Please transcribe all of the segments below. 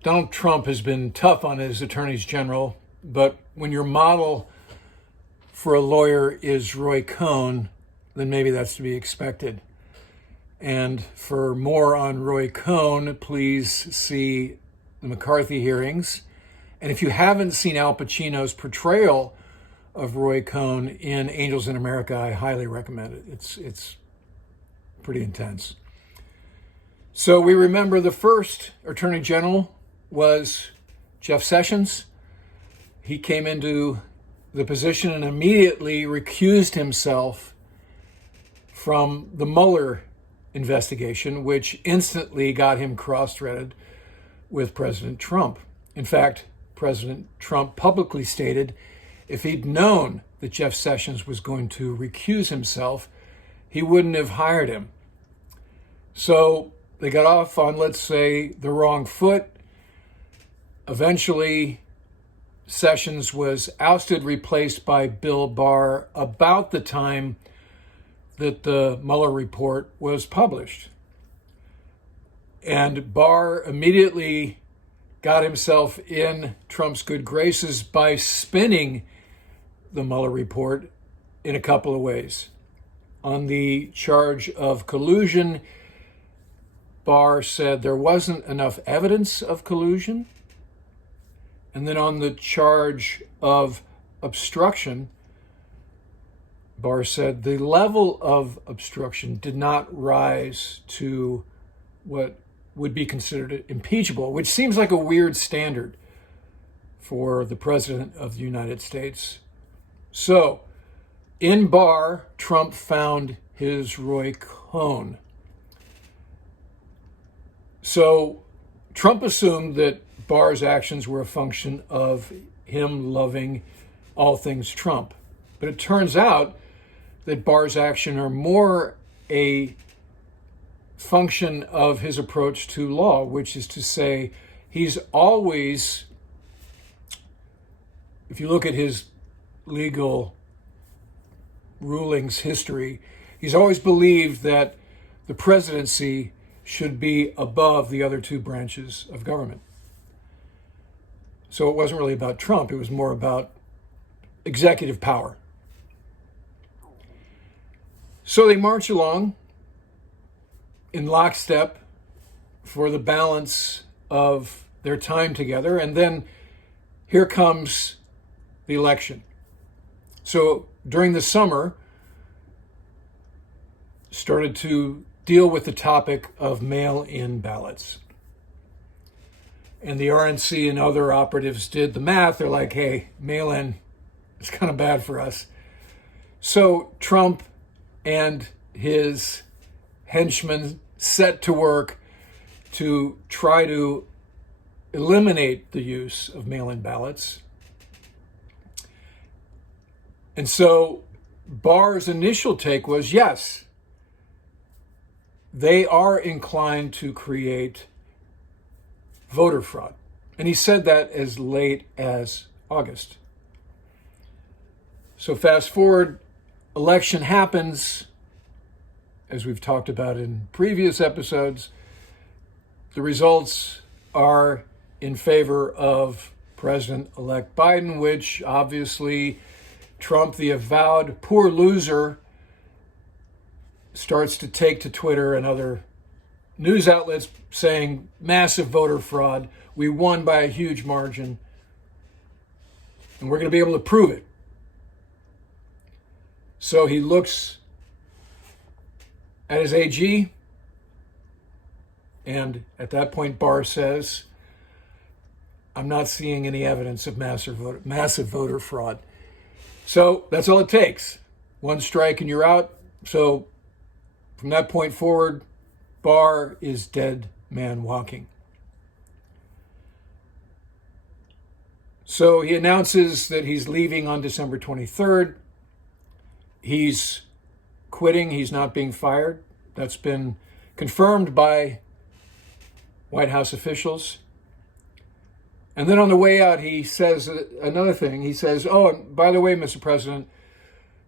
Donald Trump has been tough on his attorneys general, but when your model for a lawyer is Roy Cohn, then maybe that's to be expected. And for more on Roy Cohn, please see the McCarthy hearings. And if you haven't seen Al Pacino's portrayal of Roy Cohn in Angels in America, I highly recommend it. It's pretty intense. So we remember the first Attorney General was Jeff Sessions. He came into the position and immediately recused himself from the Mueller investigation, which instantly got him cross-threaded with President Trump. In fact, President Trump publicly stated if he'd known that Jeff Sessions was going to recuse himself, he wouldn't have hired him. So they got off on, let's say, the wrong foot. Eventually, Sessions was ousted, replaced by Bill Barr about the time that the Mueller report was published. And Barr immediately got himself in Trump's good graces by spinning the Mueller report in a couple of ways. On the charge of collusion, Barr said there wasn't enough evidence of collusion. And then on the charge of obstruction, Barr said the level of obstruction did not rise to what would be considered impeachable, which seems like a weird standard for the President of the United States. So, in Barr, Trump found his Roy Cohn. So, Trump assumed that Barr's actions were a function of him loving all things Trump. But it turns out that Barr's actions are more a function of his approach to law, which is to say, he's always, if you look at his legal rulings history, he's always believed that the presidency should be above the other two branches of government. So it wasn't really about Trump, it was more about executive power. So they march along in lockstep for the balance of their time together, and then here comes the election. So during the summer, started to deal with the topic of mail-in ballots. And the RNC and other operatives did the math. They're like, hey, mail-in is kind of bad for us. So Trump and his henchmen set to work to try to eliminate the use of mail-in ballots. And so Barr's initial take was, yes, they are inclined to create voter fraud. And he said that as late as August. So fast forward, election happens. As we've talked about in previous episodes, the results are in favor of President-elect Biden, which obviously Trump, the avowed poor loser, starts to take to Twitter and other news outlets saying massive voter fraud. We won by a huge margin, and we're going to be able to prove it. So he looks at his AG, and at that point, Barr says, I'm not seeing any evidence of massive voter fraud. So that's all it takes. One strike and you're out. So from that point forward, Barr is dead man walking. So he announces that he's leaving on December 23rd. He's quitting. He's not being fired. That's been confirmed by White House officials. And then on the way out, he says another thing. He says, oh, and by the way, Mr. President,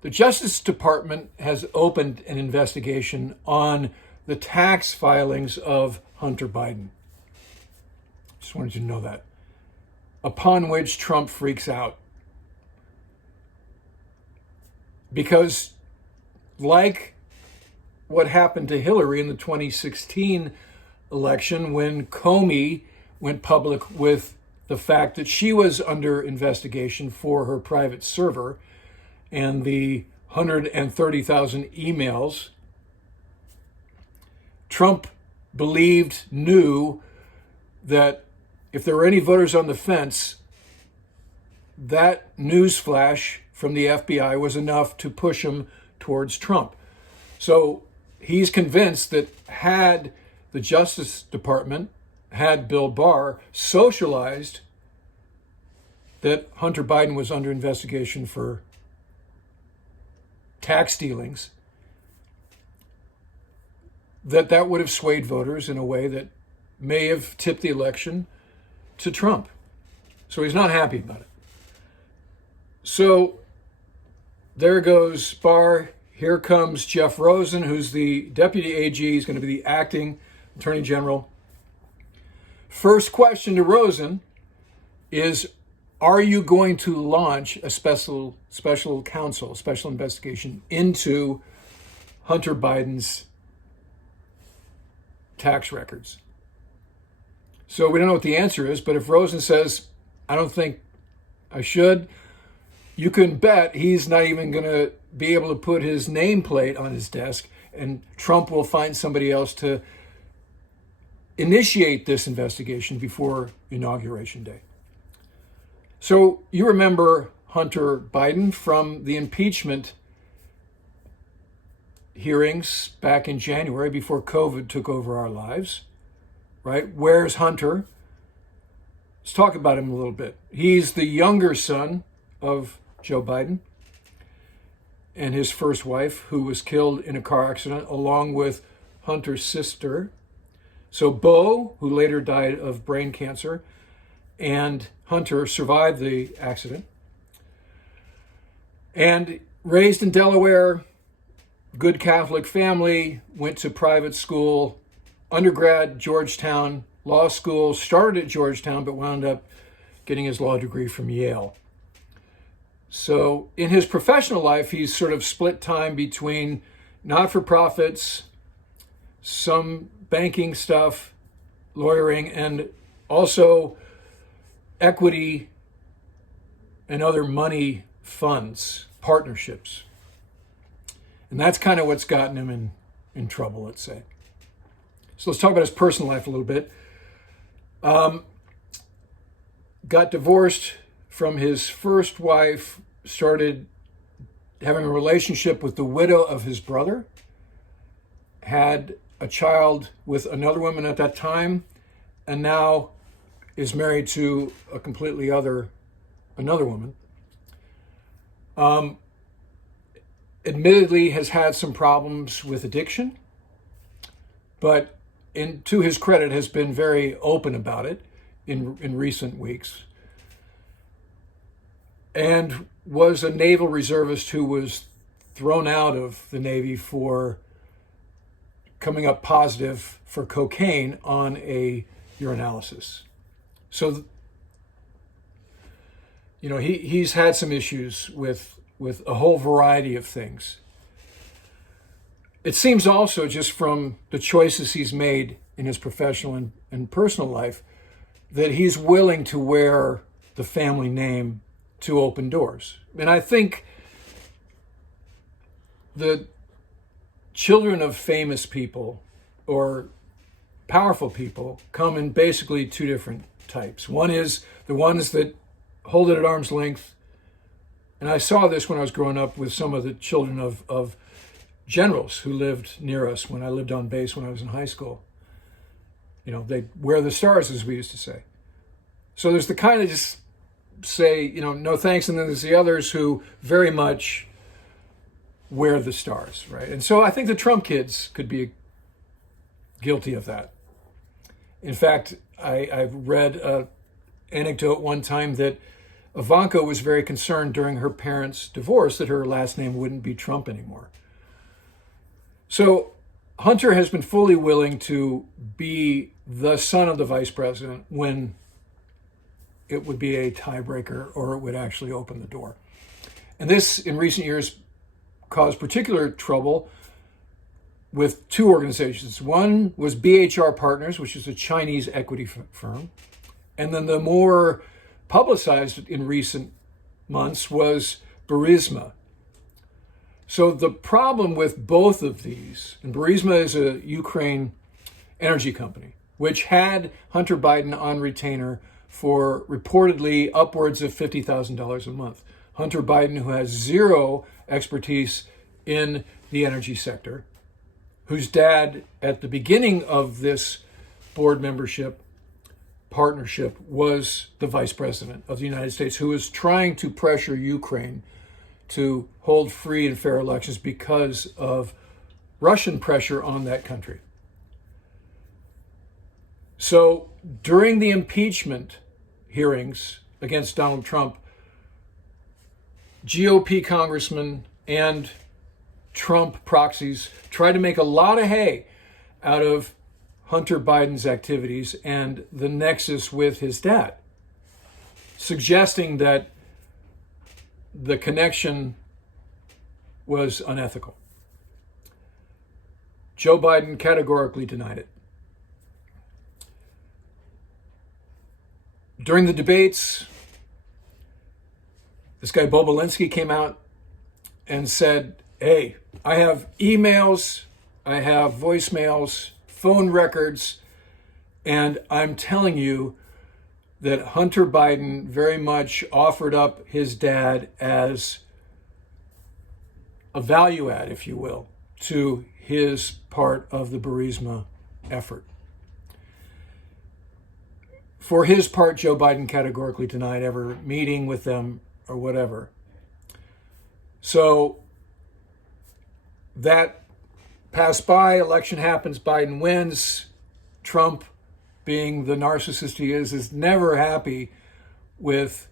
the Justice Department has opened an investigation on the tax filings of Hunter Biden. Just wanted you to know that. Upon which Trump freaks out. Because like what happened to Hillary in the 2016 election, when Comey went public with the fact that she was under investigation for her private server and the 130,000 emails, Trump knew that if there were any voters on the fence, that news flash from the FBI was enough to push him towards Trump. So he's convinced that had the Justice Department, had Bill Barr socialized that Hunter Biden was under investigation for tax dealings, that would have swayed voters in a way that may have tipped the election to Trump. So he's not happy about it. So there goes Barr. Here comes Jeff Rosen, who's the deputy AG. He's going to be the acting attorney general. First question to Rosen is, are you going to launch a special counsel, special investigation into Hunter Biden's tax records? So we don't know what the answer is, but if Rosen says, I don't think I should, you can bet he's not even going to be able to put his nameplate on his desk, and Trump will find somebody else to initiate this investigation before Inauguration Day. So you remember Hunter Biden from the impeachment hearings back in January before COVID took over our lives, right? Where's Hunter? Let's talk about him a little bit. He's the younger son of Joe Biden and his first wife, who was killed in a car accident, along with Hunter's sister. So Beau, who later died of brain cancer, and Hunter survived the accident. And raised in Delaware, good Catholic family, went to private school, undergrad, Georgetown, law school, started at Georgetown, but wound up getting his law degree from Yale. So in his professional life, he's sort of split time between not-for-profits, some banking stuff, lawyering, and also equity and other money funds, partnerships. And that's kind of what's gotten him in trouble, let's say. So let's talk about his personal life a little bit. Got divorced from his first wife, started having a relationship with the widow of his brother, had a child with another woman at that time, and now is married to a completely another woman. Admittedly has had some problems with addiction, but to his credit has been very open about it in recent weeks. And was a naval reservist who was thrown out of the Navy for coming up positive for cocaine on a urinalysis. So, he's had some issues with a whole variety of things. It seems also, just from the choices he's made in his professional and personal life, that he's willing to wear the family name to open doors. And I think the children of famous people or powerful people come in basically two different types. One is the ones that hold it at arm's length. And I saw this when I was growing up with some of the children of generals who lived near us when I lived on base when I was in high school. They wear the stars, as we used to say. So there's the kind of just say, no thanks. And then there's the others who very much wear the stars, right? And so I think the Trump kids could be guilty of that. In fact, I've read an anecdote one time that Ivanka was very concerned during her parents' divorce that her last name wouldn't be Trump anymore. So Hunter has been fully willing to be the son of the vice president when it would be a tiebreaker or it would actually open the door. And this, in recent years, caused particular trouble with two organizations. One was BHR Partners, which is a Chinese equity firm. And then the more publicized in recent months was Burisma. So the problem with both of these, and Burisma is a Ukraine energy company, which had Hunter Biden on retainer for reportedly upwards of $50,000 a month. Hunter Biden, who has zero expertise in the energy sector, whose dad, at the beginning of this board membership partnership, was the vice president of the United States, who was trying to pressure Ukraine to hold free and fair elections because of Russian pressure on that country. So during the impeachment hearings against Donald Trump, GOP congressmen and Trump proxies tried to make a lot of hay out of Hunter Biden's activities and the nexus with his dad, suggesting that the connection was unethical. Joe Biden categorically denied it. During the debates, this guy Bobulinski came out and said, hey, I have emails, I have voicemails, phone records, and I'm telling you that Hunter Biden very much offered up his dad as a value add, if you will, to his part of the Burisma effort. For his part, Joe Biden categorically denied ever meeting with them or whatever. So that passed by, election happens, Biden wins. Trump, being the narcissist he is never happy with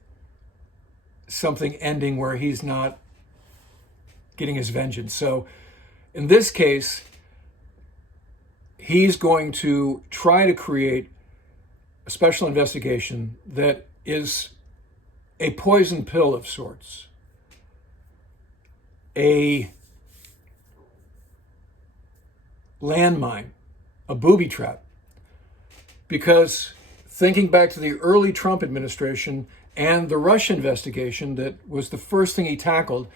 something ending where he's not getting his vengeance. So in this case, he's going to try to create a special investigation that is a poison pill of sorts, a landmine, a booby trap. Because thinking back to the early Trump administration and the Russia investigation that was the first thing he tackled,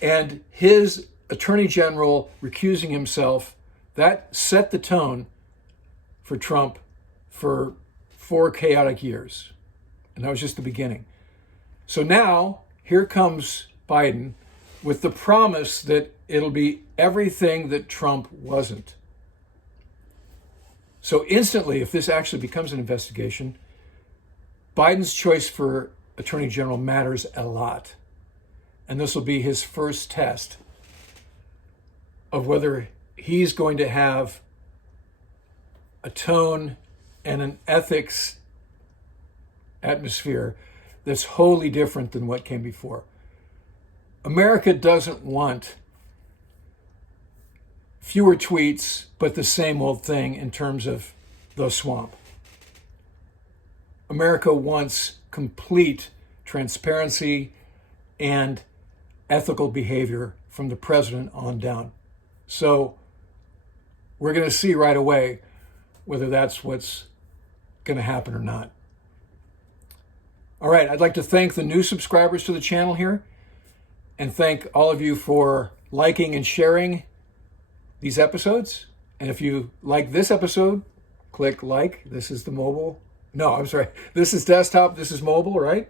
and his attorney general recusing himself, that set the tone for Trump for 4 chaotic years. And that was just the beginning. So now, here comes Biden with the promise that it'll be everything that Trump wasn't. So instantly, if this actually becomes an investigation, Biden's choice for Attorney General matters a lot. And this will be his first test of whether he's going to have a tone and an ethics atmosphere that's wholly different than what came before. America doesn't want fewer tweets, but the same old thing in terms of the swamp. America wants complete transparency and ethical behavior from the president on down. So we're going to see right away whether that's what's going to happen or not. All right, I'd like to thank the new subscribers to the channel here and thank all of you for liking and sharing these episodes. And if you like this episode, click like. This is the mobile. No, I'm sorry. This is desktop. This is mobile, right?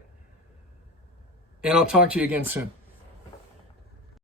And I'll talk to you again soon.